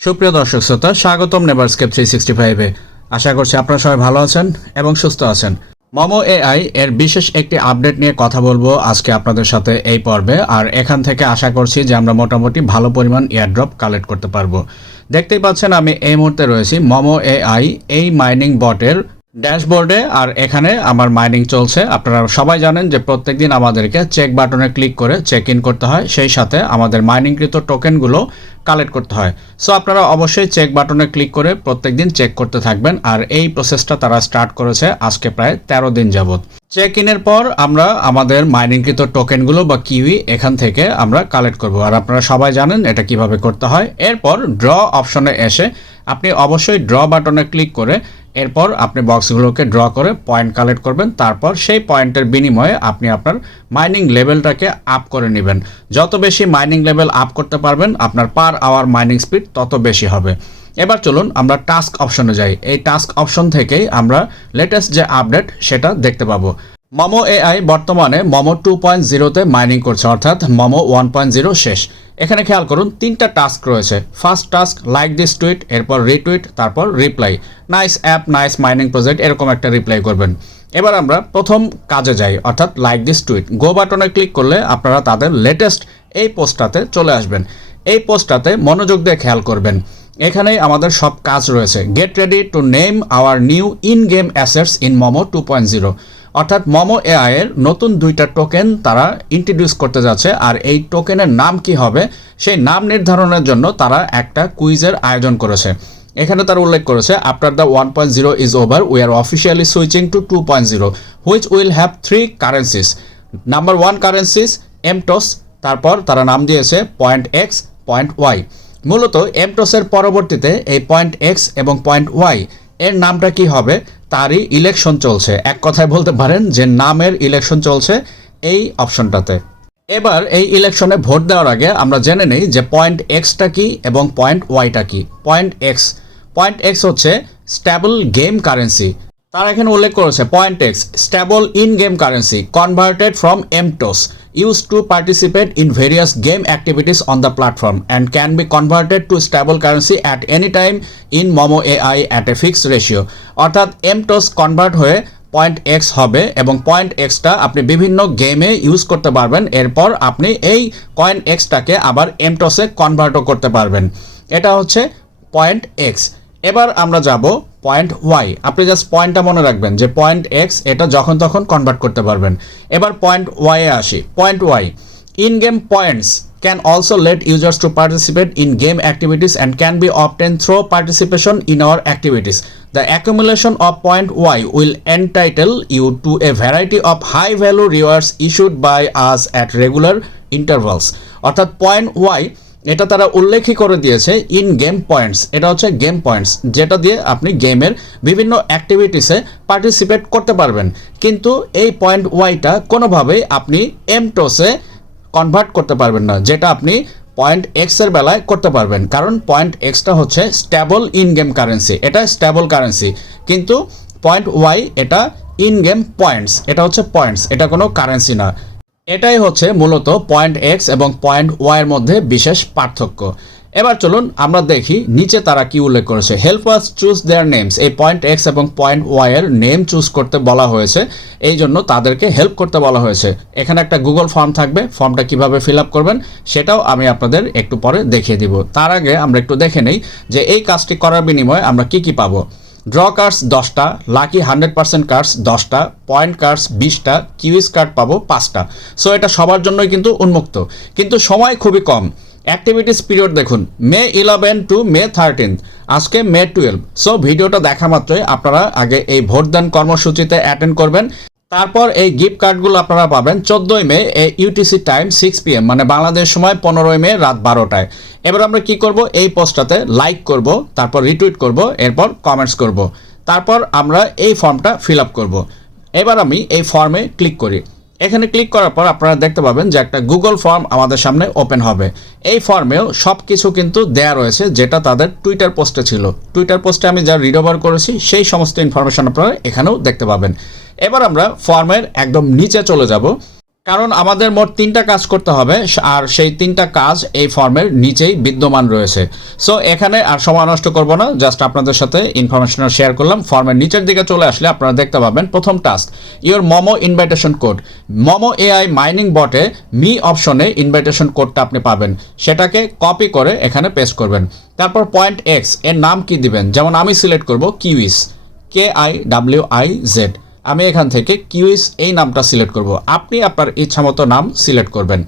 সুপ্রিয় দর্শক শ্রোতা, স্বাগতম নেভারস্কেপ থ্রি সিক্সটি ফাইভে আশা করছি আপনারা সবাই ভালো আছেন এবং সুস্থ আছেন। মমো এআই এর বিশেষ একটি আপডেট নিয়ে কথা বলব আজকে আপনাদের সাথে এই পর্বে, আর এখান থেকে আশা করছি যে আমরা মোটামুটি ভালো পরিমাণ এয়ারড্রপ কালেক্ট করতে পারব। দেখতেই পাচ্ছেন আমি এই মুহূর্তে রয়েছি মমো এআই এই মাইনিং বটের ড্যাশবোর্ডে আর এখানে আমার মাইনিং চলছে। আপনারা সবাই জানেন যে প্রত্যেকদিন আমাদেরকে চেক বাটনে ক্লিক করে চেক ইন করতে হয়। সেই সাথে আমাদের মাইনিংকৃত টোকেনগুলো কালেক্ট করতে হয়। সো আপনারা অবশ্যই চেক বাটনে ক্লিক করে প্রত্যেকদিন চেক করতে থাকবেন। আর এই প্রসেসটা তারা স্টার্ট করেছে আজকে প্রায় তেরো দিন যাবত চেক ইনের পর আমরা আমাদের মাইনিংকৃত টোকেনগুলো বা কিউই এখান থেকে আমরা কালেক্ট করব। আর আপনারা সবাই জানেন এটা কীভাবে করতে হয়। এরপর ড্র অপশনে এসে আপনি অবশ্যই ড্র বাটনে ক্লিক করে এরপর আপনি বক্সগুলোকে ড্র করে পয়েন্ট কালেক্ট করবেন। তারপর সেই পয়েন্টের বিনিময়ে আপনি আপনার মাইনিং লেভেলটাকে আপ করে নেবেন। যত বেশি মাইনিং লেভেল আপ করতে পারবেন, আপনার পার আওয়ার মাইনিং স্পিড তত বেশি হবে। এবার চলুন আমরা টাস্ক অপশনে যাই। এই টাস্ক অপশন থেকেই আমরা লেটেস্ট যে আপডেট সেটা দেখতে পাবো। মমো এআই বর্তমানে মমো টু পয়েন্ট জিরোতে মাইনিং করছে, অর্থাৎ মমো ওয়ান পয়েন্ট জিরো শেষ। এখানে খেয়াল করুন, তিনটা টাস্ক রয়েছে। First task like this tweet এরপর রিটুইট তারপর reply nice app nice mining project এরকম একটা রিপ্লাই করবেন। এবার আমরা প্রথম কাজে যাই, অর্থাৎ লাইক দিস টুইট গো বাটনে ক্লিক করলে আপনারা তাদের লেটেস্ট এই পোস্টটাতে চলে আসবেন। এই পোস্টটাতে মনোযোগ দিয়ে খেয়াল করবেন। এখানেই আমাদের সব কাজ রয়েছে। Get ready to name our new in game assets in Momo two point zero অর্থাৎ মমো এআই এর নতুন দুইটা টোকেন তারা ইন্ট্রোডিউস করতে যাচ্ছে, আর এই টোকেনের নাম কি হবে? সেই নাম নির্ধারণের জন্য তারা একটা কুইজের আয়োজন করেছে। এখানে তারা উল্লেখ করেছে after the one point zero is over we are officially switching to two point zero which will have three currencies number one currencies MTOS তারপর তারা নাম দিয়েছে পয়েন্ট এক্স পয়েন্ট ওয়াই মূলত এমটসের পরবর্তীতে এই পয়েন্ট এক্স এবং পয়েন্ট ওয়াই এর নামটা কি হবে? তারই ইলেকশন চলছে। এক কথায় বলতে পারেন যে নামের ইলেকশন চলছে এই অপশনটাতে এবার এই ইলেকশনে ভোট দেওয়ার আগে আমরা জেনে নেই যে পয়েন্ট এক্সটা কি এবং পয়েন্ট ওয়াইটা কি। পয়েন্ট এক্স পয়েন্ট এক্স হচ্ছে স্ট্যাবল গেম কারেন্সি তারা এখানে উল্লেখ করেছে point X stable in game currency converted from MTOS use to participate in various game activities on the platform and can be converted to stable currency at any time in Momo AI at a fixed ratio অর্থাৎ MTOS convert হয়ে point X হবে এবং point extra আপনি বিভিন্ন গেমে use করতে পারবেন। এরপর আপনি এই কয়েন এক্সটাকে আবার এমটসে কনভার্টও করতে পারবেন। এটা হচ্ছে পয়েন্ট এক্স এবার আমরা যাব পয়েন্ট ওয়াই আপনি জাস্ট পয়েন্টটা মনে রাখবেন যে পয়েন্ট এক্স এটা যখন তখন কনভার্ট করতে পারবেন। এবার পয়েন্ট ওয়াই এ আসি। Point Y in game points can also let users to participate in game activities and can be obtained through participation in our activities the accumulation of point Y will entitle you to a variety of high value rewards issued by us at regular intervals অর্থাৎ point Y এটা তারা উল্লেখই করে দিয়েছে in game points এটা হচ্ছে game points যেটা দিয়ে আপনি গেমের বিভিন্ন অ্যাক্টিভিটিসে পার্টিসিপেট করতে পারবেন। কিন্তু এই পয়েন্ট ওয়াইটা কোনোভাবেই আপনি এমটোসে কনভার্ট করতে পারবেন না, যেটা আপনি পয়েন্ট এক্সের বেলায় করতে পারবেন। কারণ পয়েন্ট এক্সটা হচ্ছে স্ট্যাবল ইন গেম কারেন্সি এটা স্ট্যাবল কারেন্সি কিন্তু পয়েন্ট ওয়াই এটা ইন গেম পয়েন্টস এটা হচ্ছে পয়েন্টস এটা কোনো কারেন্সি না। এটাই হচ্ছে মূলত পয়েন্ট এক্স এবং পয়েন্ট ওয়াই এর মধ্যে বিশেষ পার্থক্য। এবার চলুন আমরা দেখি নিচে তারা কি উল্লেখ করেছে। Help us choose their names এই পয়েন্ট এক্স এবং পয়েন্ট ওয়াই এর নেম চুজ করতে বলা হয়েছে। এই জন্য তাদেরকে হেল্প করতে বলা হয়েছে। এখানে একটা গুগল ফর্ম থাকবে। ফর্মটা কীভাবে ফিল আপ করবেন সেটাও আমি আপনাদের একটু পরে দেখিয়ে দিব। তার আগে আমরা একটু দেখে নেই যে এই কাজটি করার বিনিময়ে আমরা কি কি পাবো। ড্র কার্ডস দশটা, লাকি হান্ড্রেড পার্সেন্ট কার্ডস দশটা, পয়েন্ট কার্ডস বিশটা, কিউইস কার্ড পাবো পাঁচটা। সো এটা সবার জন্যই কিন্তু উন্মুক্ত। কিন্তু সময় খুবই কম। অ্যাক্টিভিটিস পিরিয়ড দেখুন May eleven to May thirteen আজকে মে টুয়েলভ সো ভিডিওটা দেখা মাত্রই আপনারা আগে এই ভোটদান কর্মসূচিতে অ্যাটেন্ড করবেন। তারপর এই গিফট কার্ডগুলো আপনারা পাবেন চোদ্দোই May UTC time six PM মানে বাংলাদেশ সময় পনেরোই মে রাত বারোটায়। এবার আমরা কি করব? এই পোস্টটাতে লাইক করব, তারপর রিটুইট করব, এরপর কমেন্টস করব। তারপর আমরা এই ফর্মটা ফিল আপ করব। এবার আমি এই ফর্মে ক্লিক করি। এখানে ক্লিক করার পর আপনারা দেখতে পাবেন যে একটা গুগল ফর্ম আমাদের সামনে ওপেন হবে। এই ফর্মেও সব কিছু কিন্তু দেয়া রয়েছে, যেটা তাদের টুইটার পোস্টে ছিল। টুইটার পোস্টে আমি যা রিড ওভার করেছি, সেই সমস্ত ইনফরমেশন আপনারা এখানেও দেখতে পাবেন। এবার আমরা ফর্মের একদম নিচে চলে যাব। কারণ আমাদের মোট তিনটা কাজ করতে হবে, আর সেই তিনটা কাজ এই ফর্মের নিচেই বিদ্যমান রয়েছে। সো এখানে আর সময় নষ্ট করব না জাস্ট আপনাদের সাথে ইনফরমেশন শেয়ার করলাম। ফর্মের নিচের দিকে চলে আসলে আপনারা দেখতে পাবেন প্রথম task your Momo invitation code Momo AI mining বটে মি অপশনে ইনভাইটেশন কোডটা আপনি পাবেন। সেটাকে কপি করে এখানে পেস্ট করবেন। তারপর পয়েন্ট এক্সের নাম কি দিবেন? যেমন আমি সিলেক্ট করব কিউইস K I W I Z আমি এখান থেকে কিউইস এই নামটা সিলেক্ট করব। আপনি আপনার ইচ্ছামতো নাম সিলেক্ট করবেন।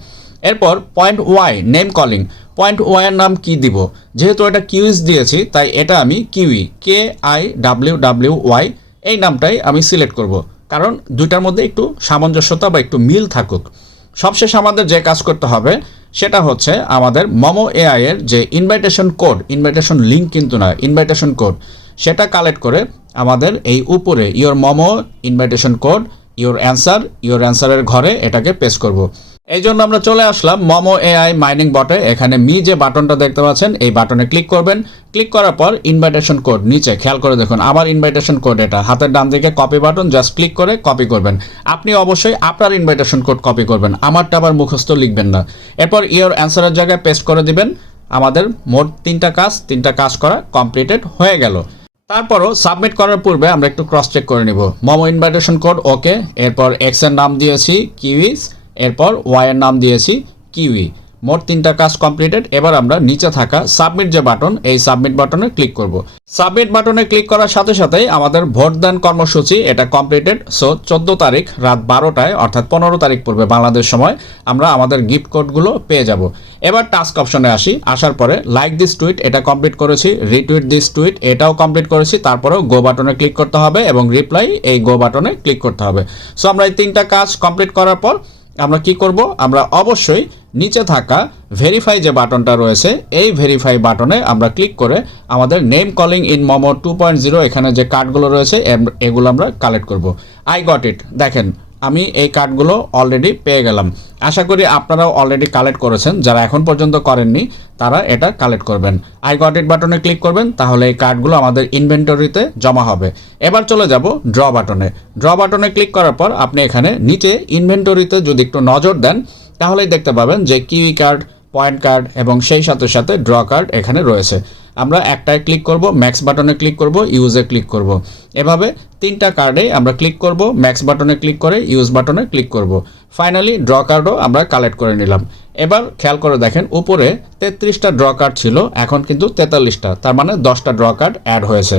এরপর point Y, name calling. Point Y এর নাম কি দিব? যেহেতু এটা কিউইস দিয়েছি, তাই এটা আমি kiwi K I W W Y এই নামটাই আমি সিলেক্ট করব। কারণ দুইটার মধ্যে একটু সামঞ্জস্যতা বা একটু মিল থাকুক। সবশেষ আমাদের যে কাজ করতে হবে, সেটা হচ্ছে আমাদের মমো এআই এর যে ইনভাইটেশন কোড ইনভাইটেশন লিঙ্ক কিন্তু না ইনভাইটেশন কোড সেটা কালেক্ট করে আমাদের এই উপরে your Momo invitation code your answer your অ্যান্সারের ঘরে এটাকে পেস্ট করব। এই জন্য আমরা চলে আসলাম মোমো এআই মাইনিং বটে এখানে মি যে বাটনটা দেখতে পাচ্ছেন, এই বাটনে ক্লিক করবেন। ক্লিক করার পর ইনভাইটেশন কোড নিচে, খেয়াল করে দেখুন, আমার ইনভাইটেশন কোড এটা। হাতের ডান দিকে কপি বাটন জাস্ট ক্লিক করে কপি করবেন। আপনি অবশ্যই আপনার ইনভাইটেশন কোড কপি করবেন, আমারটা আবার মুখস্থ লিখবেন না। এরপর ইওর অ্যান্সারের জায়গায় পেস্ট করে দিবেন। আমাদের মোট তিনটা কাজ তিনটা কাজ করা কমপ্লিটেড হয়ে গেল। তারপরও সাবমিট করার পূর্বে আমরা একটু ক্রস চেক করে নিব। মোমো ইনভাইটেশন কোড ওকে এরপর এক্সের নাম দিয়েছি কিউইস এরপর ওয়াইয়ের নাম দিয়েছি কিউই মোট তিনটা কাজ কমপ্লিটেড এবার আমরা নিচে থাকা সাবমিট যে বাটন এই সাবমিট বাটনে ক্লিক করব। সাবমিট বাটনে ক্লিক করার সাথে সাথেই আমাদের ভোটদান কর্মসূচি এটা কমপ্লিটেড সো চোদ্দ তারিখ রাত বারোটায়, অর্থাৎ পনেরো তারিখ পূর্বে বাংলাদেশ সময়, আমরা আমাদের গিফট কোডগুলো পেয়ে যাব। এবার টাস্ক অপশনে আসি। আসার পরে লাইক দিস টুইট এটা কমপ্লিট করেছি। রিটুইট দিস টুইট এটাও কমপ্লিট করেছি। তারপরেও গো বাটনে ক্লিক করতে হবে এবং রিপ্লাই এই গো বাটনে ক্লিক করতে হবে। সো আমরা এই তিনটা কাজ কমপ্লিট করার পর আমরা কি করব? আমরা অবশ্যই নিচে থাকা ভেরিফাই যে বাটনটা রয়েছে, এই ভেরিফাই বাটনে আমরা ক্লিক করে আমাদের name calling in Momo two point zero এখানে যে কার্ডগুলো রয়েছে এগুলো আমরা কালেক্ট করব। আই গট ইট দেখেন আমি এই কার্ডগুলো অলরেডি পেয়ে গেলাম। আশা করি আপনারাও অলরেডি কালেক্ট করেছেন। যারা এখন পর্যন্ত করেননি, তারা এটা কালেক্ট করবেন। আই গট ইট বাটনে ক্লিক করবেন, তাহলে এই কার্ডগুলো আমাদের ইনভেন্টরিতে জমা হবে। এবার চলে যাব ড্র বাটনে ড্র বাটনে ক্লিক করার পর আপনি এখানে নিচে ইনভেন্টরিতে যদি একটু নজর দেন, তাহলেই দেখতে পাবেন যে কিউই কার্ড পয়েন্ট কার্ড এবং সেই সাথে সাথে ড্র কার্ড এখানে রয়েছে। আমরা একটায় ক্লিক করব ম্যাক্স বাটনে ক্লিক করব ইউজে ক্লিক করব। এভাবে তিনটা কার্ডে আমরা ক্লিক করব ম্যাক্স বাটনে ক্লিক করে ইউজ বাটনে ক্লিক করব। ফাইনালি ড্র কার্ডও আমরা কালেক্ট করে নিলাম। এবার খেয়াল করে দেখেন, উপরে তেত্রিশটা ড্র কার্ড ছিল, এখন কিন্তু তেতাল্লিশটা, তার মানে দশটা ড্র কার্ড অ্যাড হয়েছে।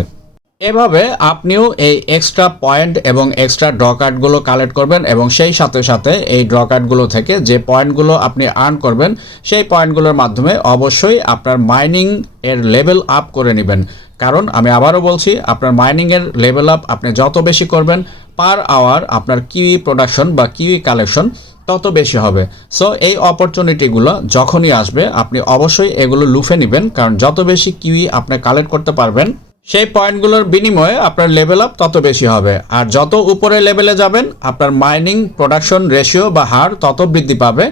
এভাবে আপনিও এই এক্সট্রা পয়েন্ট এবং এক্সট্রা ড্র কার্ডগুলো কালেক্ট করবেন এবং সেই সাথে সাথে এই ড্র কার্ডগুলো থেকে যে পয়েন্টগুলো আপনি আর্ন করবেন, সেই পয়েন্টগুলোর মাধ্যমে অবশ্যই আপনার মাইনিং এর লেভেল আপ করে নেবেন। কারণ আমি আবারও বলছি, আপনার মাইনিংয়ের লেভেল আপ আপনি যত বেশি করবেন পার আওয়ার আপনার কিউই প্রোডাকশন বা কিউই কালেকশন তত বেশি হবে। সো এই অপরচুনিটিগুলো যখনই আসবে, আপনি অবশ্যই এগুলো লুফে নেবেন, কারণ যত বেশি কিউই আপনি কালেক্ট করতে পারবেন সেই পয়েন্টগুলোর বিনিময়ে আপনার লেভেল আপ তত বেশি হবে। আর যত উপরে লেভেলে যাবেন, আপনার মাইনিং প্রোডাকশন রেশিও বা হার তত বৃদ্ধি পাবে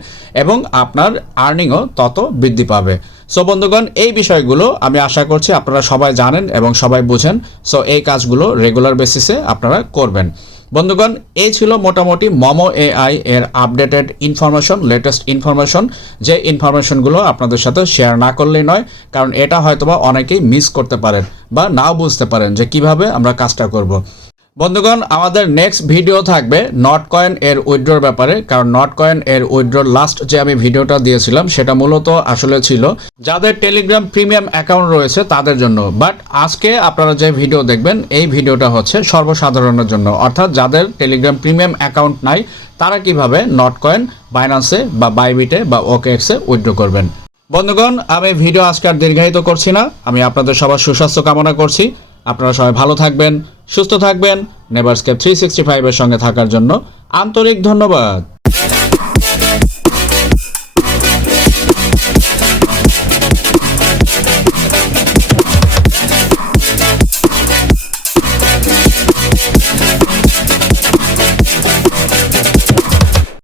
এবং আপনার আর্নিংও তত বৃদ্ধি পাবে। সো বন্ধুগণ, এই বিষয়গুলো আমি আশা করছি আপনারা সবাই জানেন এবং সবাই বুঝেন। সো এই কাজগুলো রেগুলার বেসিসে আপনারা করবেন। বন্ধুগণ, এই ছিল মোটামুটি মমো এআই এর আপডেটেড ইনফরমেশন লেটেস্ট ইনফরমেশন যে ইনফরমেশনগুলো আপনাদের সাথে শেয়ার না করলেই নয়, কারণ এটা হয়তোবা অনেকেই মিস করতে পারেন বা নাও বুঝতে পারেন যে কীভাবে আমরা কাজটা করব। বন্ধুগণ, আমাদের নেক্সট ভিডিও থাকবে নট কয়েন এর উইথড্রোর ব্যাপারে, কারণ নট কয়েন এর উইথড্রোর লাস্ট যে আমি ভিডিওটা দিয়েছিলাম, সেটা মূলত আসলে ছিল যাদের টেলিগ্রাম প্রিমিয়াম অ্যাকাউন্ট রয়েছে তাদের জন্য। বাট আজকে আপনারা যে ভিডিও দেখবেন, এই ভিডিওটা হচ্ছে সর্বসাধারণের জন্য। অর্থাৎ যাদের টেলিগ্রাম প্রিমিয়াম অ্যাকাউন্ট নাই, তারা কীভাবে নট কয়েন বাইনান্সে বা বাইবিটে বা ওকেএক্সে উইথড্রো করবেন। বন্ধুগণ, আমি ভিডিও আজকে আর দীর্ঘায়িত করছি না। আমি আপনাদের সবার সুস্বাস্থ্য কামনা করছি। আপনারা সবাই ভালো থাকবেন, সুস্থ থাকবেন নেভারস্কেপ থ্রি সিক্সটি ফাইভের সঙ্গে থাকার জন্য আন্তরিক ধন্যবাদ।